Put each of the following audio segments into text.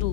2।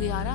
11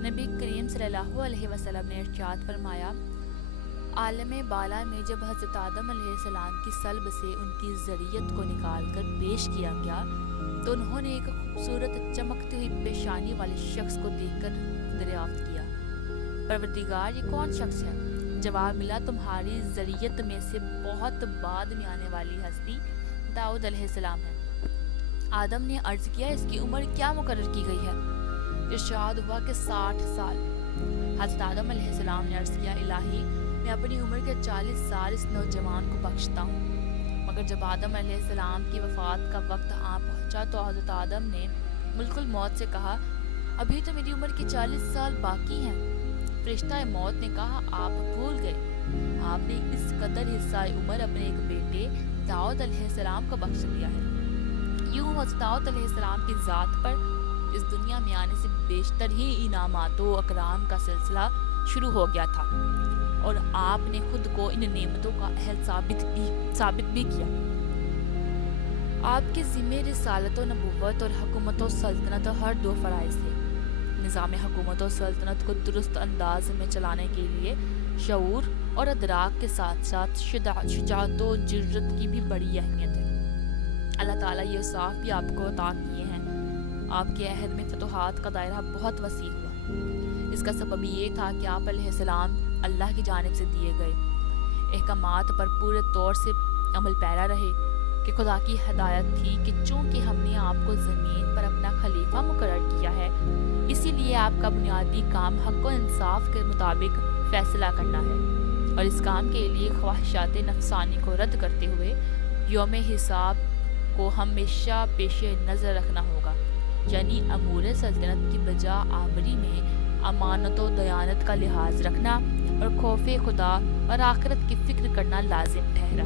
نبی کریم صلی اللہ علیہ وسلم نے ارشاد فرمایا، عالم بالا میں جب حضرت آدم علیہ السلام کی صلب سے ان کی ذریت کو نکال کر پیش کیا گیا تو انہوں نے ایک خوبصورت چمکتی ہوئی پیشانی والے شخص کو دیکھ کر دریافت کیا، پروردگار یہ کون شخص ہے؟ جواب ملا، تمہاری ذریت میں سے بہت بعد میں آنے والی ہستی داؤد علیہ السلام ہے۔ آدم نے عرض کیا، اس کی عمر کیا مقرر کی گئی ہے؟ ارشاد ہوا کہ 60 سال۔ حضرت آدم علیہ السلام نے عرض کیا، الہی میں اپنی عمر کے 40 سال اس نوجوان کو بخشتا ہوں۔ مگر جب آدم علیہ السلام کی وفات کا وقت آ پہنچا تو حضرت آدم نے ملک الموت سے کہا، ابھی تو میری عمر کے 40 سال باقی ہیں۔ فرشتہ موت نے کہا، آپ بھول گئے، آپ نے اس قدر حصہ عمر اپنے ایک بیٹے داؤد علیہ السلام کو بخش دیا ہے۔ یوں حضرت داؤد علیہ السلام کی ذات پر اس دنیا میں آنے سے بیشتر ہی انعامات و اکرام کا سلسلہ شروع ہو گیا تھا، اور آپ نے خود کو ان نعمتوں کا اہل ثابت بھی کیا۔ آپ کے ذمہ رسالت و نبوت اور حکومت و سلطنت ہر دو فرائض تھے۔ نظام حکومت و سلطنت کو درست انداز میں چلانے کے لیے شعور اور ادراک کے ساتھ ساتھ شجاعت و جرأت کی بھی بڑی اہمیت ہے۔ اللہ تعالیٰ یہ اوصاف بھی آپ کو عطا کیے ہیں۔ آپ کے عہد میں فتوحات کا دائرہ بہت وسیع ہوا۔ اس کا سبب یہ تھا کہ آپ علیہ السلام اللہ کی جانب سے دیے گئے احکامات پر پورے طور سے عمل پیرا رہے، کہ خدا کی ہدایت تھی کہ چونکہ ہم نے آپ کو زمین پر اپنا خلیفہ مقرر کیا ہے، اسی لیے آپ کا بنیادی کام حق و انصاف کے مطابق فیصلہ کرنا ہے، اور اس کام کے لیے خواہشات نفسانی کو رد کرتے ہوئے یوم حساب کو ہمیشہ پیش نظر رکھنا ہوگا، یعنی امور سلطنت کی بجا آوری میں امانت و دیانت کا لحاظ رکھنا اور خوف خدا اور آخرت کی فکر کرنا لازم ٹھہرا۔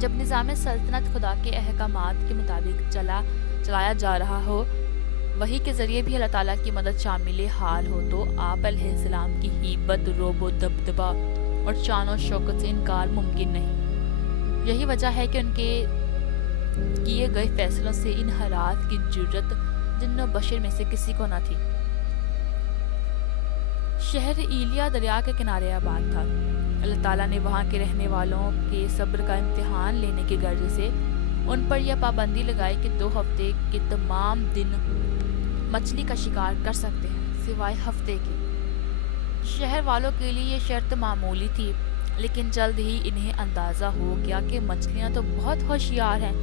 جب نظام سلطنت خدا کے احکامات کے مطابق چلایا جا رہا ہو، وحی کے ذریعے بھی اللہ تعالیٰ کی مدد شامل حال ہو، تو آپ علیہ السلام کی ہیبت، رعب و دبدبہ اور شان و شوکت سے انکار ممکن نہیں۔ یہی وجہ ہے کہ ان کے کیے گئے فیصلوں سے انحراف کی جرأت جن و بشر میں سے کسی کو نہ تھی۔ شہر ایلیا دریا کے کنارے آباد تھا۔ اللہ تعالیٰ نے وہاں کے رہنے والوں کے صبر کا امتحان لینے کی غرض سے ان پر یہ پابندی لگائی کہ 2 ہفتے کے تمام دن مچھلی کا شکار کر سکتے ہیں سوائے ہفتے کے۔ شہر والوں کے لیے یہ شرط معمولی تھی، لیکن جلد ہی انہیں اندازہ ہو گیا کہ مچھلیاں تو بہت ہوشیار ہیں۔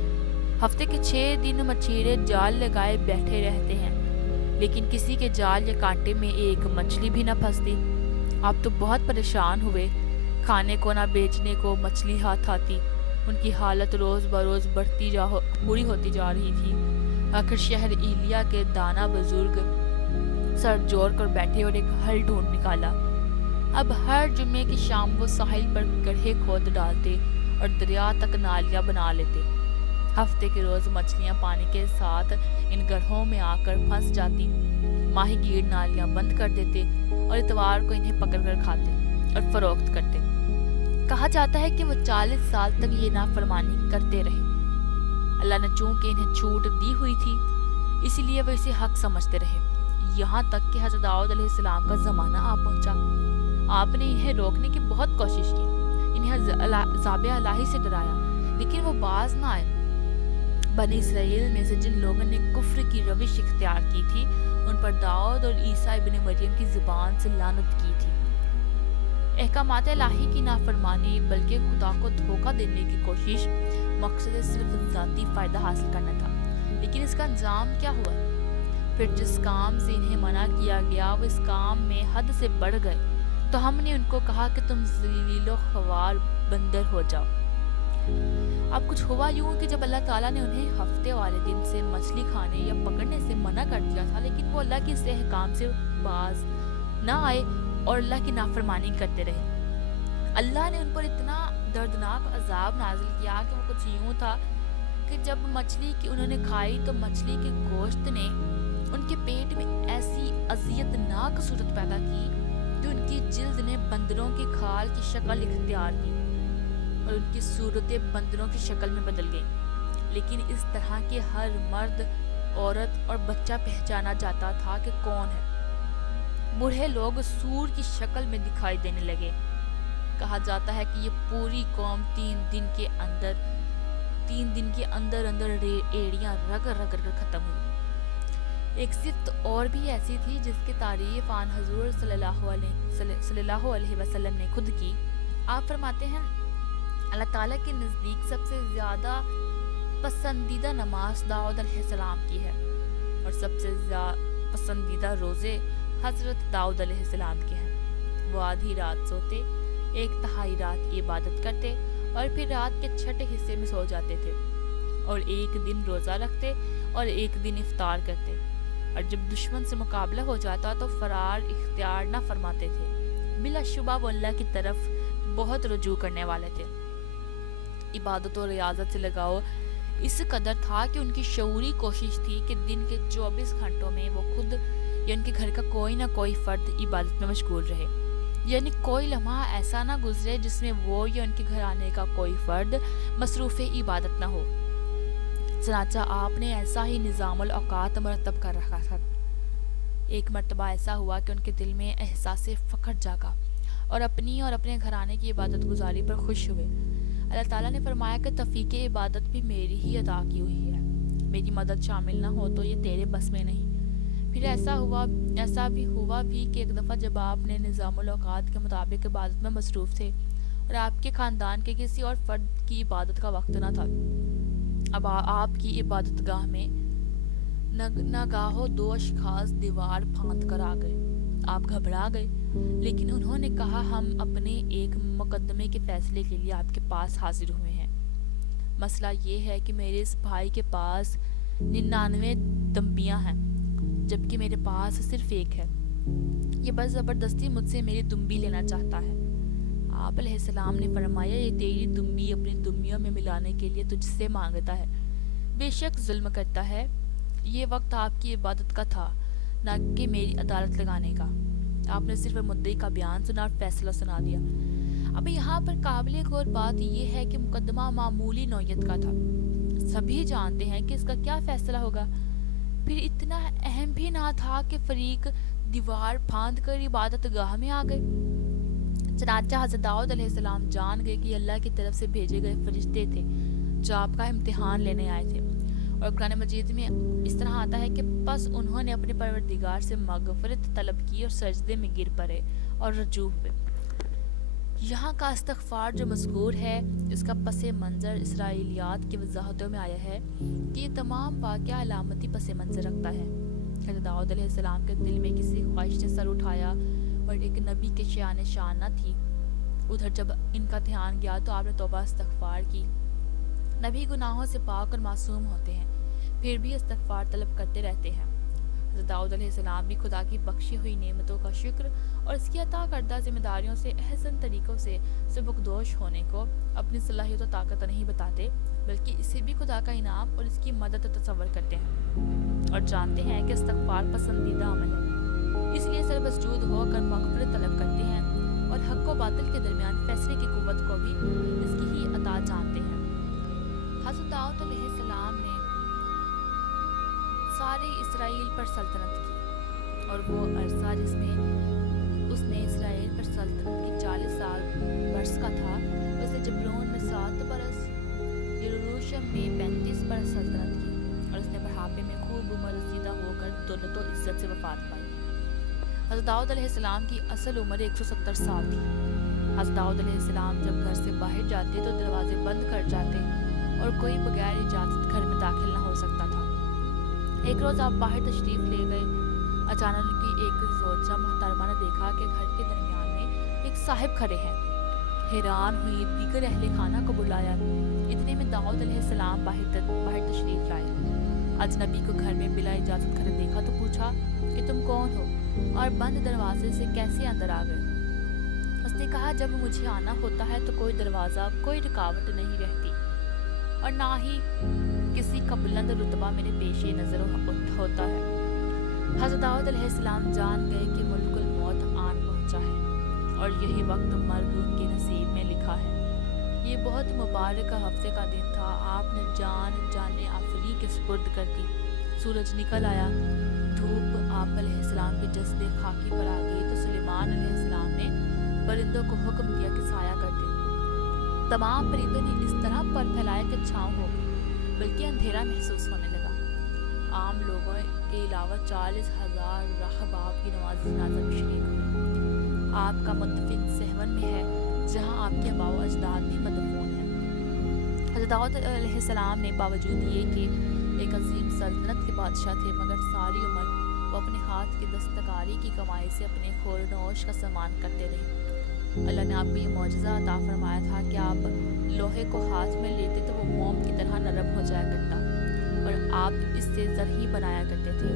ہفتے کے 6 دن مچھیرے جال لگائے بیٹھے رہتے ہیں، لیکن کسی کے جال یا کانٹے میں ایک مچھلی بھی نہ پھنستی۔ آپ تو بہت پریشان ہوئے، کھانے کو نہ بیچنے کو مچھلی ہاتھ آتی۔ ان کی حالت روز بروز بری ہوتی جا رہی تھی۔ آخر شہر ایلیا کے دانا بزرگ سر جوڑ کر بیٹھے اور ایک حل ڈھونڈ نکالا۔ اب ہر جمعے کی شام وہ ساحل پر گڑھے کھود ڈالتے اور دریا تک نالیاں بنا لیتے۔ ہفتے کے روز مچھلیاں پانی کے ساتھ ان گڑھوں میں آ کر پھنس جاتی، ماہی گیر نالیاں بند کر دیتے اور اتوار کو انہیں پکڑ کر کھاتے اور فروخت کرتے۔ کہا جاتا ہے کہ وہ 40 سال تک یہ نافرمانی کرتے رہے۔ اللہ نے چونکہ انہیں چھوٹ دی ہوئی تھی، اسی لیے وہ اسے حق سمجھتے رہے، یہاں تک کہ حضرت داؤد علیہ السلام کا زمانہ آ پہنچا۔ آپ نے انہیں روکنے کی بہت کوشش کی، انہیں عذاب الہی سے ڈرایا، لیکن وہ باز نہ آئے۔ بنی اسرائیل میں سے جن لوگوں نے کفر کی روش اختیار کی تھی، ان پر داؤد اور عیسیٰ ابن مریم کی زبان سے لعنت کی تھی۔ احکامات الہی کی نافرمانی بلکہ خدا کو دھوکہ دینے کی کوشش، مقصد صرف ذاتی فائدہ حاصل کرنا تھا، لیکن اس کا انجام کیا ہوا؟ پھر جس کام سے انہیں منع کیا گیا وہ اس کام میں حد سے بڑھ گئے، تو ہم نے ان کو کہا کہ تم ذلیل و خوار بندر ہو جاؤ۔ اب کچھ ہوا یوں کہ جب اللہ تعالیٰ نے انہیں ہفتے والے دن سے مچھلی کھانے یا پکڑنے سے منع کر دیا تھا، لیکن وہ اللہ کے اس احکام سے باز نہ آئے اور اللہ کی نافرمانی کرتے رہے۔ اللہ نے ان پر اتنا دردناک عذاب نازل کیا کہ وہ کچھ یوں تھا کہ جب مچھلی کی انہوں نے کھائی تو مچھلی کے گوشت نے ان کے پیٹ میں ایسی اذیت ناک صورت پیدا کی کہ ان کی جلد نے بندروں کی کھال کی شکل اختیار کی اور ان کی صورتیں بندروں کی شکل میں بدل گئیں۔ لیکن اس طرح کے ہر مرد، عورت اور بچہ پہچانا جاتا تھا کہ کون ہے۔ بوڑھے لوگ سور کی شکل میں دکھائی دینے لگے۔ کہا جاتا ہے کہ یہ پوری قوم 3 دن کے اندر ایڑیاں رگڑ رگڑ کر ختم ہوئی۔ ایک صفت اور بھی ایسی تھی جس کی تعریف آن حضور صلی اللہ علیہ وسلم نے خود کی۔ آپ فرماتے ہیں اللہ تعالیٰ کے نزدیک سب سے زیادہ پسندیدہ نماز داؤد علیہ السلام کی ہے، اور سب سے پسندیدہ روزے حضرت داؤد علیہ السلام کے ہیں۔ وہ آدھی رات سوتے، 1/3 رات کی عبادت کرتے اور پھر رات کے چھٹے حصے میں سو جاتے تھے، اور 1 دن روزہ رکھتے اور 1 دن افطار کرتے، اور جب دشمن سے مقابلہ ہو جاتا تو فرار اختیار نہ فرماتے تھے۔ بلا شبہ وہ اللہ کی طرف بہت رجوع کرنے والے تھے۔ عبادت و ریاضت سے لگاؤ اس قدر تھا کہ ان کی شعوری کوشش تھی کہ دن کے 24 گھنٹوں میں وہ خود یا ان کے گھر کا کوئی نہ کوئی فرد عبادت میں مشغول رہے، یعنی کوئی لمحہ ایسا نہ گزرے جس میں وہ یا ان کے گھر آنے کا کوئی فرد مصروف عبادت نہ ہو۔ چنانچہ آپ نے ایسا ہی نظام الاوقات مرتب کر رکھا تھا۔ ایک مرتبہ ایسا ہوا کہ ان کے دل میں احساس فخر جاگا اور اپنی اور اپنے گھرانے کی عبادت گزاری پر خوش ہوئے۔ اللہ تعالیٰ نے فرمایا کہ توفیق عبادت بھی میری ہی عطا کی ہوئی ہے، میری مدد شامل نہ ہو تو یہ تیرے بس میں نہیں۔ پھر ایسا بھی ہوا کہ ایک دفعہ جب آپ نے نظام الاوقات کے مطابق عبادت میں مصروف تھے اور آپ کے خاندان کے کسی اور فرد کی عبادت کا وقت نہ تھا، اب آپ کی عبادت گاہ میں ناگاہو 2 اشخاص دیوار پھاند کر آ گئے۔ آپ گھبرا گئے، لیکن انہوں نے کہا ہم اپنے ایک مقدمے کے فیصلے کے لیے آپ کے پاس حاضر ہوئے ہیں۔ مسئلہ یہ ہے کہ میرے اس بھائی کے پاس 99 دمبیاں ہیں، جبکہ میرے پاس صرف 1 ہے۔ یہ بس زبردستی مجھ سے میری دمبی لینا چاہتا ہے۔ آپ علیہ السلام نے فرمایا یہ تیری دمبی اپنی دمبیوں میں ملانے کے لیے تجھ سے مانگتا ہے، بے شک ظلم کرتا ہے۔ یہ وقت آپ کی عبادت کا تھا، نہ کہ میری عدالت لگانے کا۔ آپ نے صرف مدعی کا بیان سنا اور فیصلہ سنا دیا۔ اب یہاں پر قابل غور بات یہ ہے کہ مقدمہ معمولی نوعیت کا تھا، سبھی جانتے ہیں کہ اس کا کیا فیصلہ ہوگا۔ پھر اتنا اہم بھی نہ تھا کہ فریق دیوار پھاند کر عبادت گاہ میں آ گئے۔ چنانچہ حضرت داؤد علیہ السلام جان گئے کہ اللہ کی طرف سے بھیجے گئے فرشتے تھے جو آپ کا امتحان لینے آئے تھے۔ اور قرآن مجید میں اس طرح آتا ہے کہ پس انہوں نے اپنے پروردگار سے مغفرت طلب کی اور سجدے میں گر پڑے اور رجوع ہوئے۔ یہاں کا استغفار جو مذکور ہے اس کا پس منظر اسرائیلیات کی وضاحتوں میں آیا ہے کہ یہ تمام واقعہ علامتی پس منظر رکھتا ہے۔ حضرت داؤد علیہ السلام کے دل میں کسی خواہش نے سر اٹھایا اور ایک نبی کے شان نہ تھی۔ ادھر جب ان کا دھیان گیا تو آپ نے توبہ استغفار کی۔ نبی گناہوں سے پاک اور معصوم ہوتے ہیں، پھر بھی استغفار طلب کرتے رہتے ہیں۔ حضرت داؤد علیہ السلام بھی خدا کی بخشی ہوئی نعمتوں کا شکر اور اس کی عطا کردہ ذمہ داریوں سے احسن طریقوں سے سبکدوش ہونے کو اپنی صلاحیت و طاقت نہیں بتاتے، بلکہ اسے بھی خدا کا انعام اور اس کی مدد تصور کرتے ہیں، اور جانتے ہیں کہ استغفار پسندیدہ عمل ہے، اس لیے سر مسجود ہو کر مغفرت طلب کرتے ہیں اور حق و باطل کے درمیان فیصلے کی قوت کو بھی اس کی ہی عطا جانتے ہیں۔ حضرت داؤد علیہ السلام نے سارے اسرائیل پر سلطنت کی، اور وہ عرصہ جس میں اس نے اسرائیل پر سلطنت کی 40 سال برس کا تھا، اس نے جبلون میں 7 برس، یروشلم میں 35 برس سلطنت کی، اور اس نے بڑھاپے میں خوب عمر رسیدہ ہو کر دولت و عزت سے وفات پائی۔ حضرت داؤد علیہ السلام کی اصل عمر 170 سال تھی۔ حضرت داؤد علیہ السلام جب گھر سے باہر جاتے تو دروازے بند کر جاتے اور کوئی بغیر اجازت گھر میں داخل نہ ہو سکتا تھا۔ ایک روز آپ باہر تشریف لے گئے، اچانک ان کی ایک زوجہ محترمہ نے دیکھا کہ گھر کے درمیان میں ایک صاحب کھڑے ہیں۔ حیران ہوئی، دیگر اہل خانہ کو بلایا، اتنے میں داؤد علیہ السلام باہر تشریف لائے۔ اجنبی کو گھر میں بلا اجازت کھڑے دیکھا تو پوچھا کہ تم کون ہو اور بند دروازے سے کیسے اندر آ گئے؟ اس نے کہا جب مجھے آنا ہوتا ہے تو کوئی دروازہ، کوئی رکاوٹ نہیں رہتی، اور نہ ہی کسی کا بلند رتبہ میرے پیش نظر ہوتا ہے۔ حضرت داؤد علیہ السلام جان گئے کہ ملک الموت آن پہنچا ہے اور یہی وقت مرگ ان کے نصیب میں لکھا ہے۔ یہ بہت مبارک ہفتے کا دن تھا۔ آپ نے جان آفریدی کے سپرد کر دی۔ سورج نکل آیا، دھوپ آپ علیہ السلام کے جسد خاکی پر آ گئی تو سلیمان علیہ السلام نے پرندوں کو حکم دیا کہ سایہ کر دیں۔ تمام پرندوں نے اس طرح پر پھیلایا کہ چھاؤں ہو گئی، بلکہ اندھیرا محسوس ہونے لگا۔ عام لوگوں کے علاوہ 40,000 راہب آپ کی نماز جنازہ میں شریک ہوئے۔ آپ کا مدفن سہون میں ہے، جہاں آپ کے آباء و اجداد بھی مدفون ہیں۔ حضرت داؤد علیہ السلام نے باوجود یہ کہ ایک عظیم سلطنت کے بادشاہ تھے، مگر ساری عمر وہ اپنے ہاتھ کی دستکاری کی کمائی سے اپنے خور و نوش کا سامان کرتے رہے۔ اللہ نے آپ کو یہ معجزہ عطا فرمایا تھا کہ آپ لوہے کو ہاتھ میں لیتے تو وہ موم کی طرح نرم ہو جایا کرتا، اور آپ اس سے زرہی بنایا کرتے تھے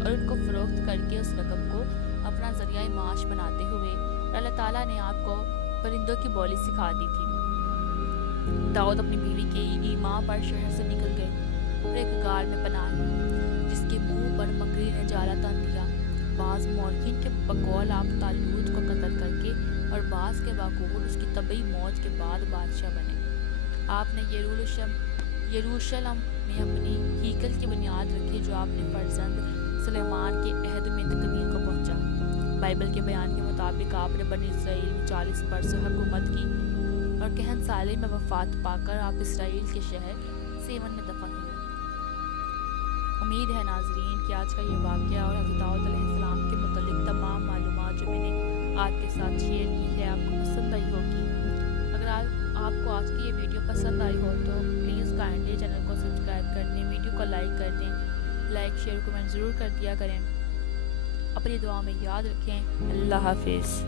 اور ان کو فروخت کر کے اس رقم کو اپنا ذریعہ معاش بناتے ہوئے، اور اللہ تعالیٰ نے آپ کو پرندوں کی بولی سکھا دی تھی۔ داؤد اپنی بیوی کے ایما پر شہر سے نکل گئے اور ایک غار میں پناہ لی، جس کے منہ پر مکڑی نے جالا تن دیا۔ بعض مورخین کے بقول آپ طالوت کو قتل کر کے اور بعض کے بقول اس کی طبعی موت کے بعد بادشاہ بنے۔ آپ نے یروشلم میں اپنی ہیکل کی بنیاد رکھی، جو آپ نے فرزند سلیمان کے عہد میں تکمیل کو پہنچا۔ بائبل کے بیان کے مطابق آپ نے بنی اسرائیل میں 40 برس حکومت کی اور کہن سالے میں وفات پا کر آپ اسرائیل کے شہر سیون میں دفن ہوئے۔ امید ہے ناظرین کہ آج کا یہ واقعہ اور حضرت داؤد علیہ السلام کے متعلق تمام معلومات جو میں نے آپ کے ساتھ شیئر کی ہے آپ کو پسند آئی ہوگی۔ اگر آپ کو آج کی یہ ویڈیو پسند آئی ہو تو پلیز کائنڈلی چینل کو سبسکرائب کر دیں، ویڈیو کو لائک کر دیں، لائک شیئر کمنٹ ضرور کر دیا کریں۔ اپنی دعا میں یاد رکھیں۔ اللہ حافظ۔